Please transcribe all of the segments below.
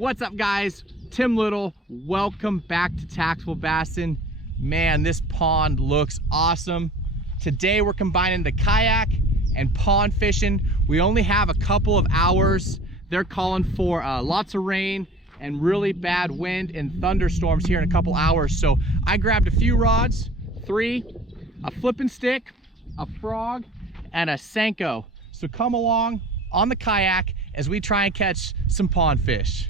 What's up, guys? Tim Little. Welcome back to TacticalBassin. Man, this pond looks awesome. Today we're combining the kayak and pond fishing. We only have a couple of hours. They're calling for lots of rain and really bad wind and thunderstorms here in a couple hours. So I grabbed a few rods, 3, a flipping stick, a frog, and a senko. So come along on the kayak as we try and catch some pond fish.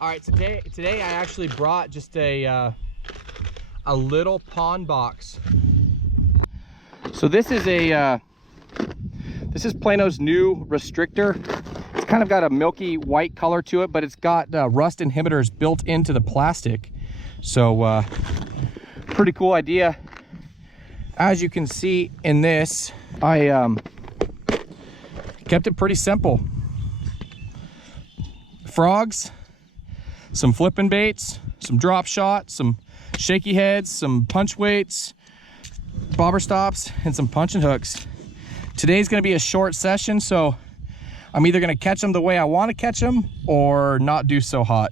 All right, today I actually brought just a little pond box. So this is Plano's new restrictor. It's kind of got a milky white color to it, but it's got rust inhibitors built into the plastic. So pretty cool idea. As you can see in this, I kept it pretty simple. Frogs, some flipping baits, some drop shots, some shaky heads, some punch weights, bobber stops, and some punching hooks. Today's gonna be a short session, so I'm either gonna catch them the way I wanna catch them or not do so hot.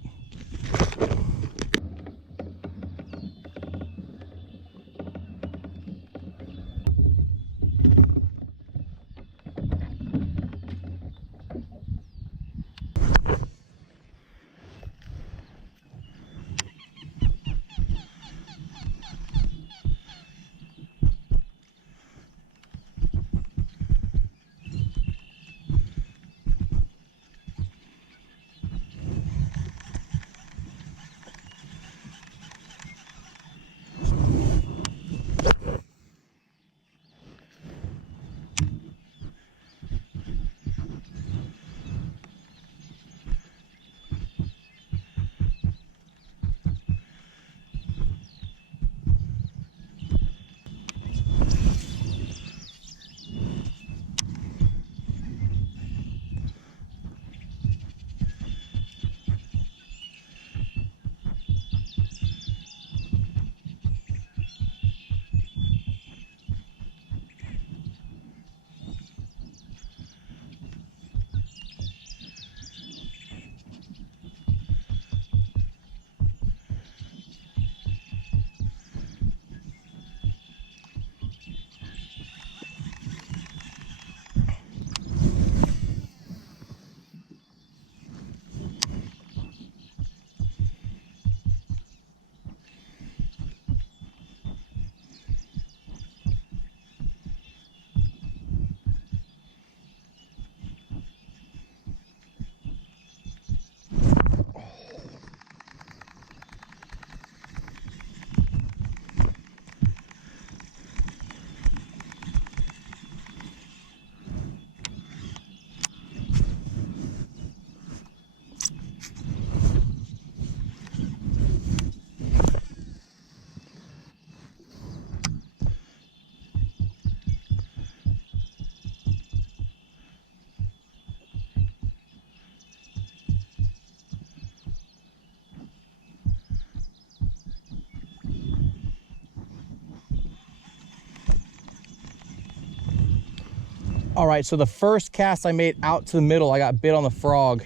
All right, so the first cast I made out to the middle, I got bit on the frog.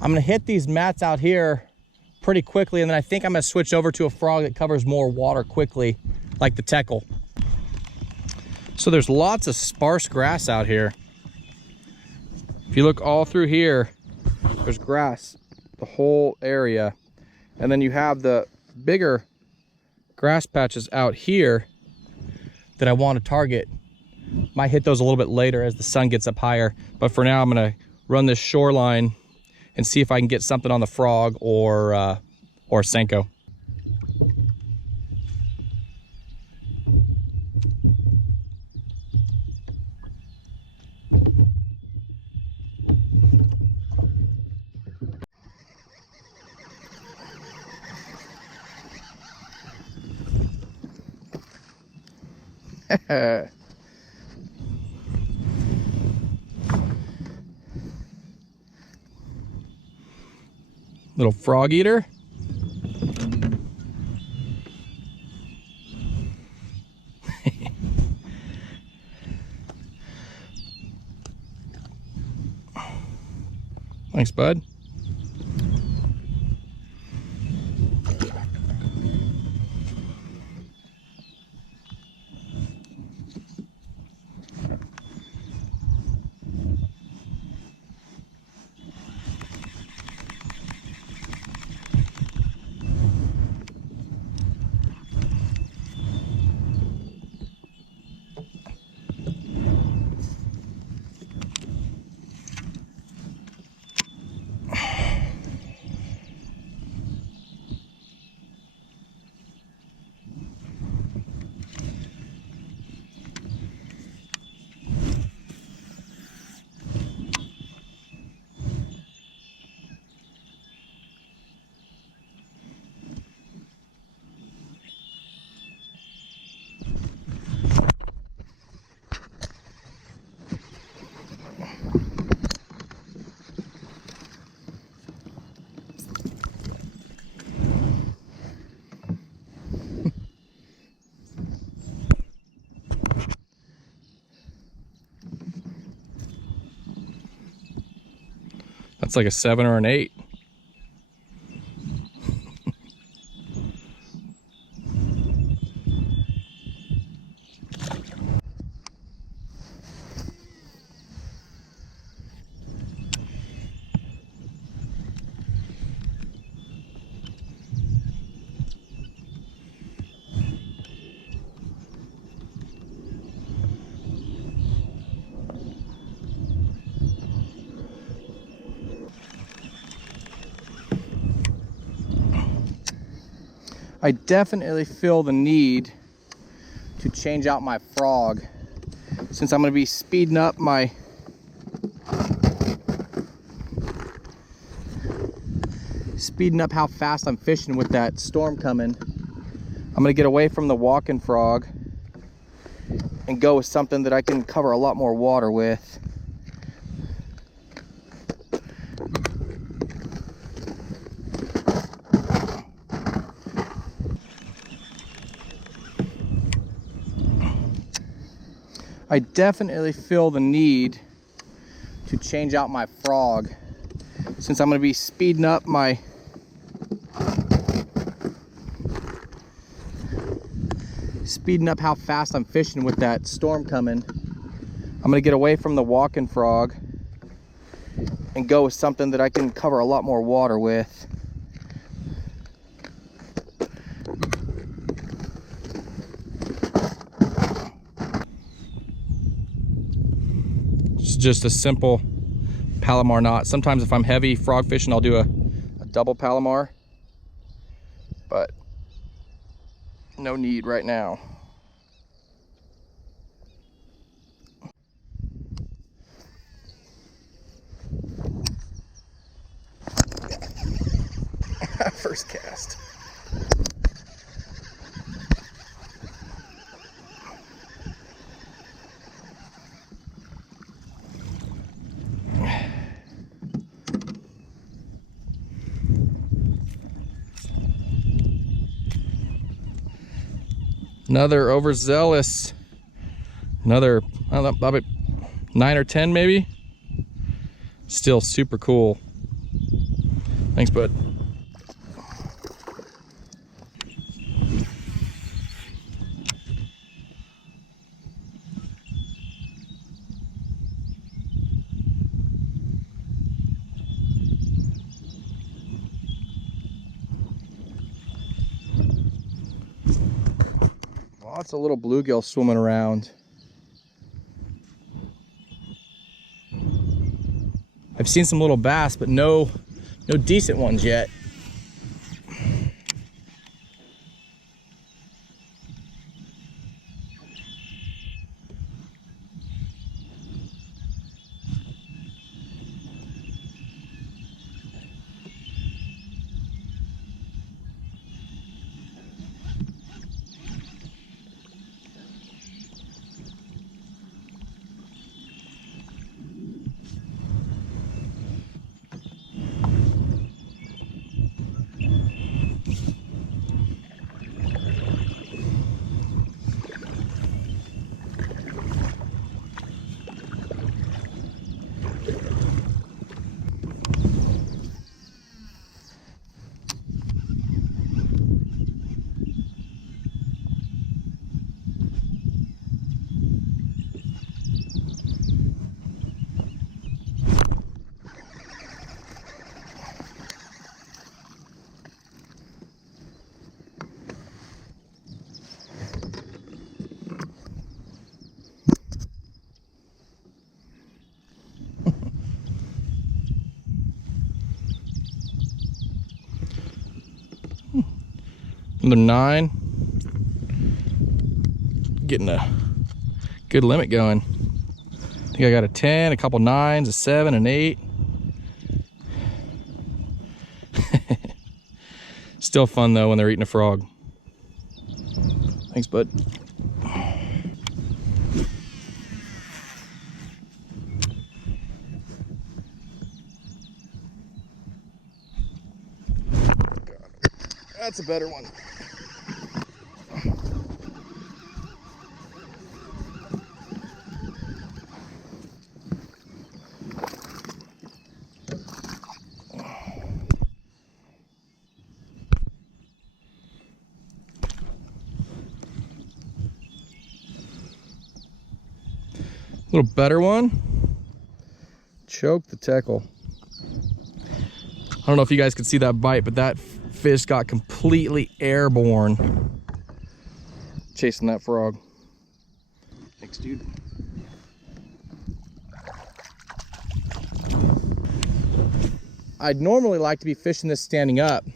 I'm gonna hit these mats out here pretty quickly, and then I think I'm gonna switch over to a frog that covers more water quickly, like the Teckel. So there's lots of sparse grass out here. If you look all through here, there's grass the whole area. And then you have the bigger grass patches out here that I want to target. Might hit those a little bit later as the sun gets up higher, but for now I'm gonna run this shoreline and see if I can get something on the frog or senko. Little frog eater. Thanks, bud. That's like a 7 or an 8. I definitely feel the need to change out my frog since I'm going to be speeding up how fast I'm fishing with that storm coming. I'm going to get away from the walking frog and go with something that I can cover a lot more water with. I definitely feel the need to change out my frog since I'm going to be speeding up how fast I'm fishing with that storm coming. I'm going to get away from the walking frog and go with something that I can cover a lot more water with. Just a simple Palomar knot. Sometimes if I'm heavy frog fishing, I'll do a double Palomar, but no need right now. First cast. Another overzealous, another, I don't know, about 9 or 10 maybe. Still super cool. Thanks, bud. Lots of little bluegill swimming around. I've seen some little bass, but no decent ones yet. Another 9. Getting a good limit going. I think I got a 10, a couple 9s, a 7, an 8. Still fun though when they're eating a frog. Thanks, bud. That's a better one. Little better one. Choked the Teckel. I don't know if you guys could see that bite, but that fish got completely airborne chasing that frog. Thanks, dude. I'd normally like to be fishing this standing up,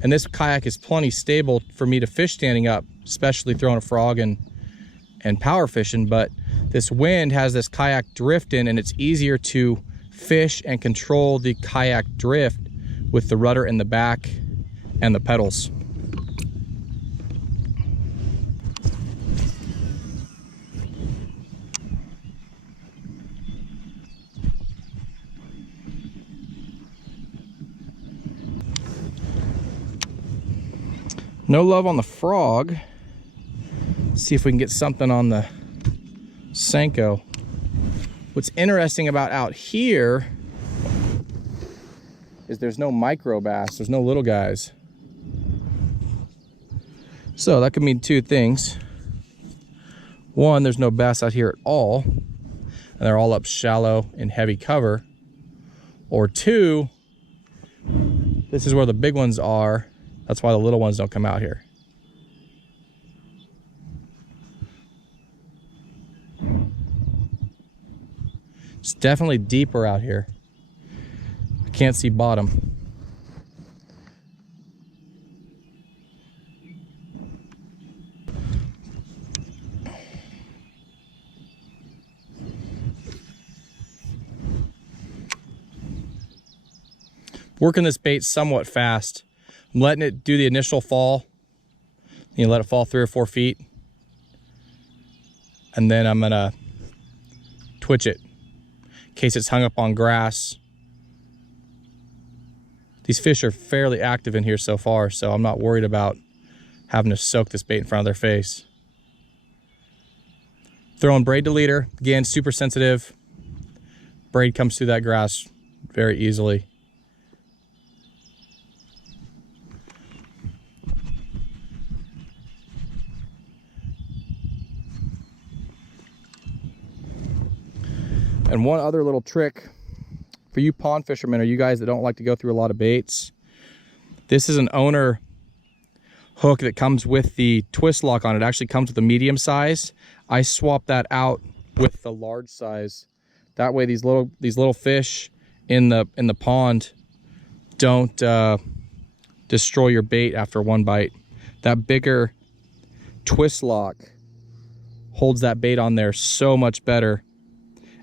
and this kayak is plenty stable for me to fish standing up, especially throwing a frog and power fishing, but this wind has this kayak drifting, and it's easier to fish and control the kayak drift with the rudder in the back and the pedals. No love on the frog. Let's see if we can get something on the senko. What's interesting about out here is there's no micro bass, there's no little guys. So that could mean two things. One, there's no bass out here at all, and they're all up shallow in heavy cover. Or two, this is where the big ones are. That's why the little ones don't come out here. It's definitely deeper out here. I can't see bottom. Working this bait somewhat fast. I'm letting it do the initial fall. You let it fall 3 or 4 feet. And then I'm gonna twitch it in case it's hung up on grass. These fish are fairly active in here so far, so I'm not worried about having to soak this bait in front of their face. Throwing braid to leader, again, super sensitive. Braid comes through that grass very easily. And one other little trick for you pond fishermen, or you guys that don't like to go through a lot of baits, this is an owner hook that comes with the twist lock on it actually comes with a medium size. I swapped that out with the large size. That way these little fish in the pond don't destroy your bait after one bite. That bigger twist lock holds that bait on there so much better,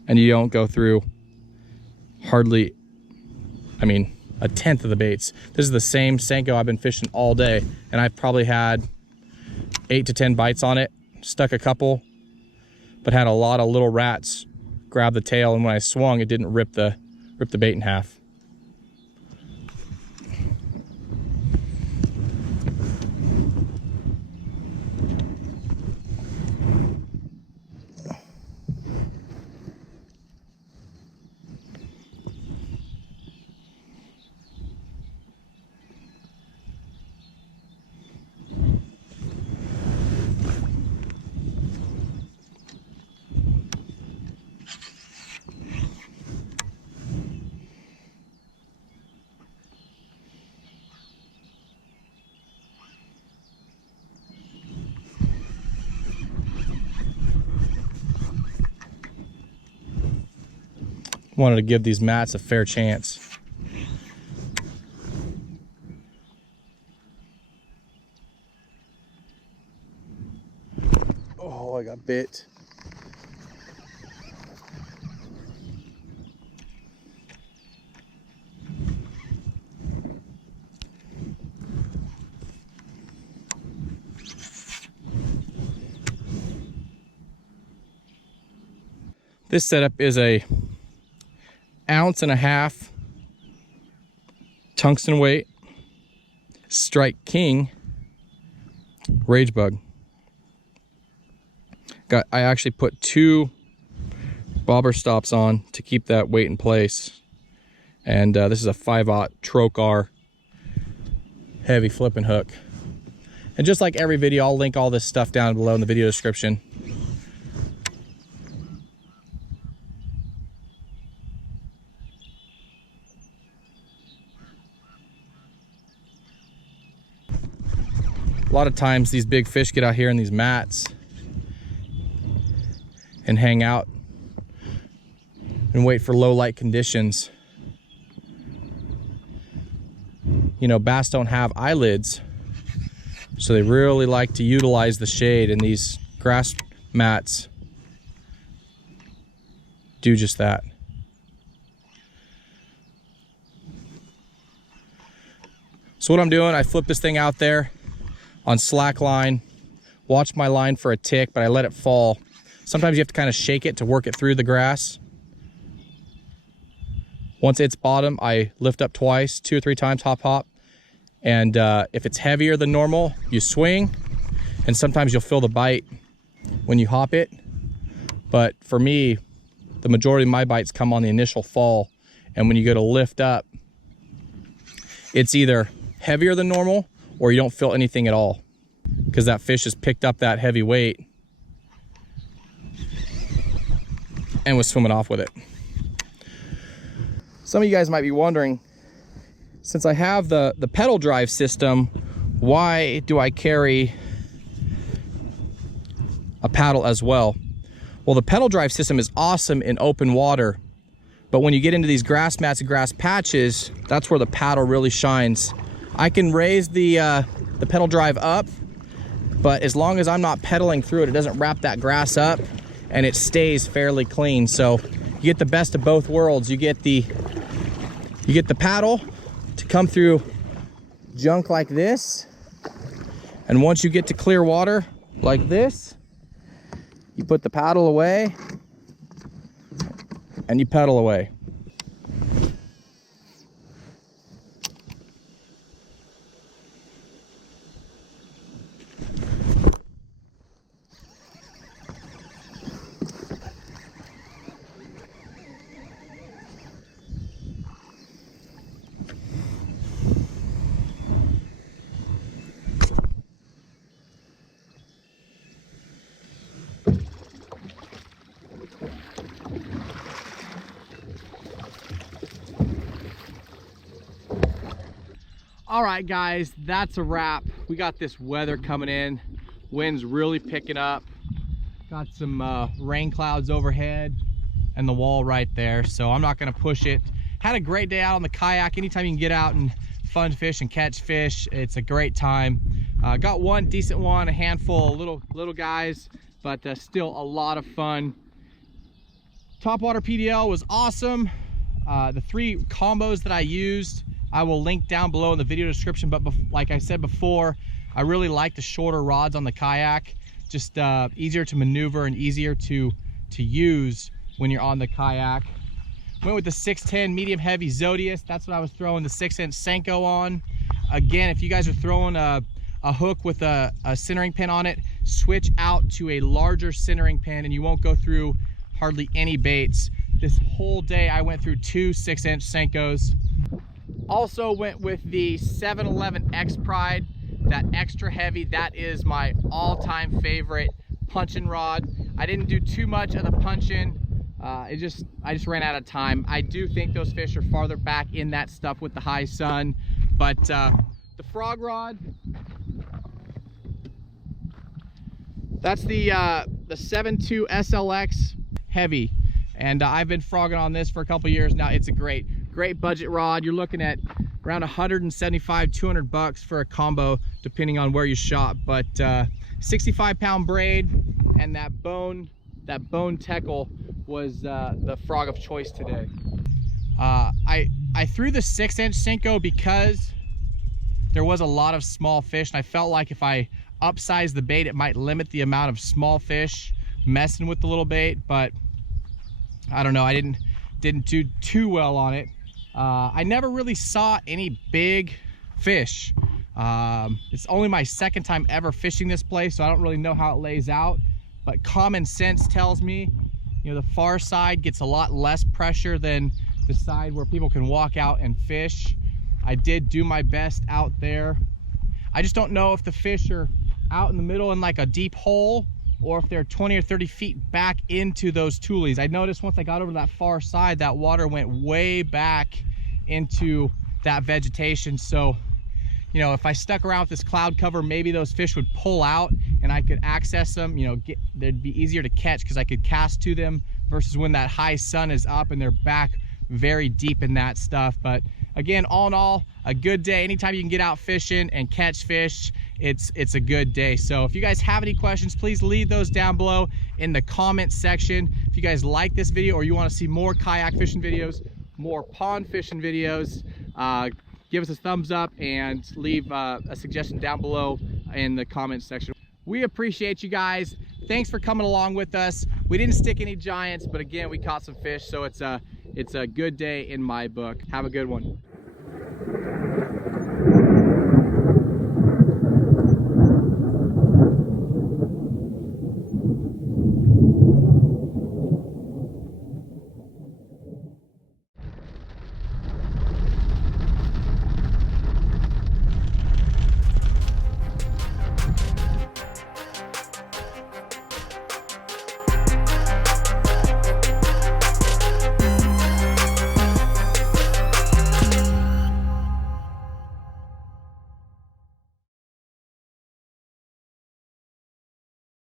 and you don't go through hardly, I mean, a tenth of the baits. This is the same senko I've been fishing all day, and I've probably had 8 to 10 bites on it, stuck a couple, but had a lot of little rats grab the tail, and when I swung, it didn't rip the bait in half. Wanted to give these mats a fair chance. Oh, I got bit. This setup is a 1.5 ounce tungsten weight Strike King rage bug. I actually put 2 bobber stops on to keep that weight in place, and this is a 5/0 trocar heavy flipping hook. And just like every video, I'll link all this stuff down below in the video description. A lot of times these big fish get out here in these mats and hang out and wait for low light conditions. You know, bass don't have eyelids, so they really like to utilize the shade, and these grass mats do just that. So what I'm doing, I flip this thing out there on slack line, watch my line for a tick, but I let it fall. Sometimes you have to kind of shake it to work it through the grass. Once it's bottom, I lift up twice, 2 or 3 times, hop, hop. And if it's heavier than normal, you swing, and sometimes you'll feel the bite when you hop it. But for me, the majority of my bites come on the initial fall, and when you go to lift up, it's either heavier than normal or you don't feel anything at all, because that fish has picked up that heavy weight and was swimming off with it. Some of you guys might be wondering, since I have the pedal drive system, why do I carry a paddle as well? Well, the pedal drive system is awesome in open water, but when you get into these grass mats and grass patches, that's where the paddle really shines. I can raise the pedal drive up, but as long as I'm not pedaling through it, it doesn't wrap that grass up and it stays fairly clean. So you get the best of both worlds. You get the paddle to come through junk like this, and once you get to clear water like this, you put the paddle away and you pedal away. All right, guys, that's a wrap. we got this weather coming in. Wind's really picking up. Got some rain clouds overhead and the wall right there. So I'm not gonna push it. Had a great day out on the kayak. Anytime you can get out and fun fish and catch fish, it's a great time. Got one decent one, a handful of little guys, but still a lot of fun. Topwater PDL was awesome. The 3 combos that I used, I will link down below in the video description, but like I said before, I really like the shorter rods on the kayak. Just easier to maneuver and easier to use when you're on the kayak. Went with the 610 medium heavy Zodius. That's what I was throwing the 6-inch Senko on. Again, if you guys are throwing a hook with a centering pin on it, switch out to a larger centering pin and you won't go through hardly any baits. This whole day I went through 2 6-inch Senkos. Also went with the 711 X Pride, that extra heavy. That is my all-time favorite punching rod. I didn't do too much of the punching. I just ran out of time. I do think those fish are farther back in that stuff with the high sun, but the frog rod, that's the 7.2 SLX heavy, and I've been frogging on this for a couple years now. It's a great budget rod. You're looking at around 175, 200 bucks for a combo, depending on where you shop. But 65-pound braid and that bone Teckel was the frog of choice today. I threw the 6-inch Senko because there was a lot of small fish, and I felt like if I upsize the bait, it might limit the amount of small fish messing with the little bait. But I don't know, I didn't do too well on it. I never really saw any big fish. It's only my second time ever fishing this place, so I don't really know how it lays out, but common sense tells me, you know, the far side gets a lot less pressure than the side where people can walk out and fish. I did do my best out there. I just don't know if the fish are out in the middle in like a deep hole, or if they're 20 or 30 feet back into those tulies. I noticed once I got over that far side, that water went way back into that vegetation. So, you know, if I stuck around with this cloud cover, maybe those fish would pull out and I could access them. You know, they'd be easier to catch because I could cast to them, versus when that high sun is up and they're back very deep in that stuff. But again, all in all, a good day. Anytime you can get out fishing and catch fish, it's a good day. So if you guys have any questions, please leave those down below in the comment section. If you guys like this video or you want to see more kayak fishing videos, more pond fishing videos, give us a thumbs up and leave a suggestion down below in the comment section. We appreciate you guys. Thanks for coming along with us. We didn't stick any giants, but again, we caught some fish, so it's a good day in my book. Have a good one.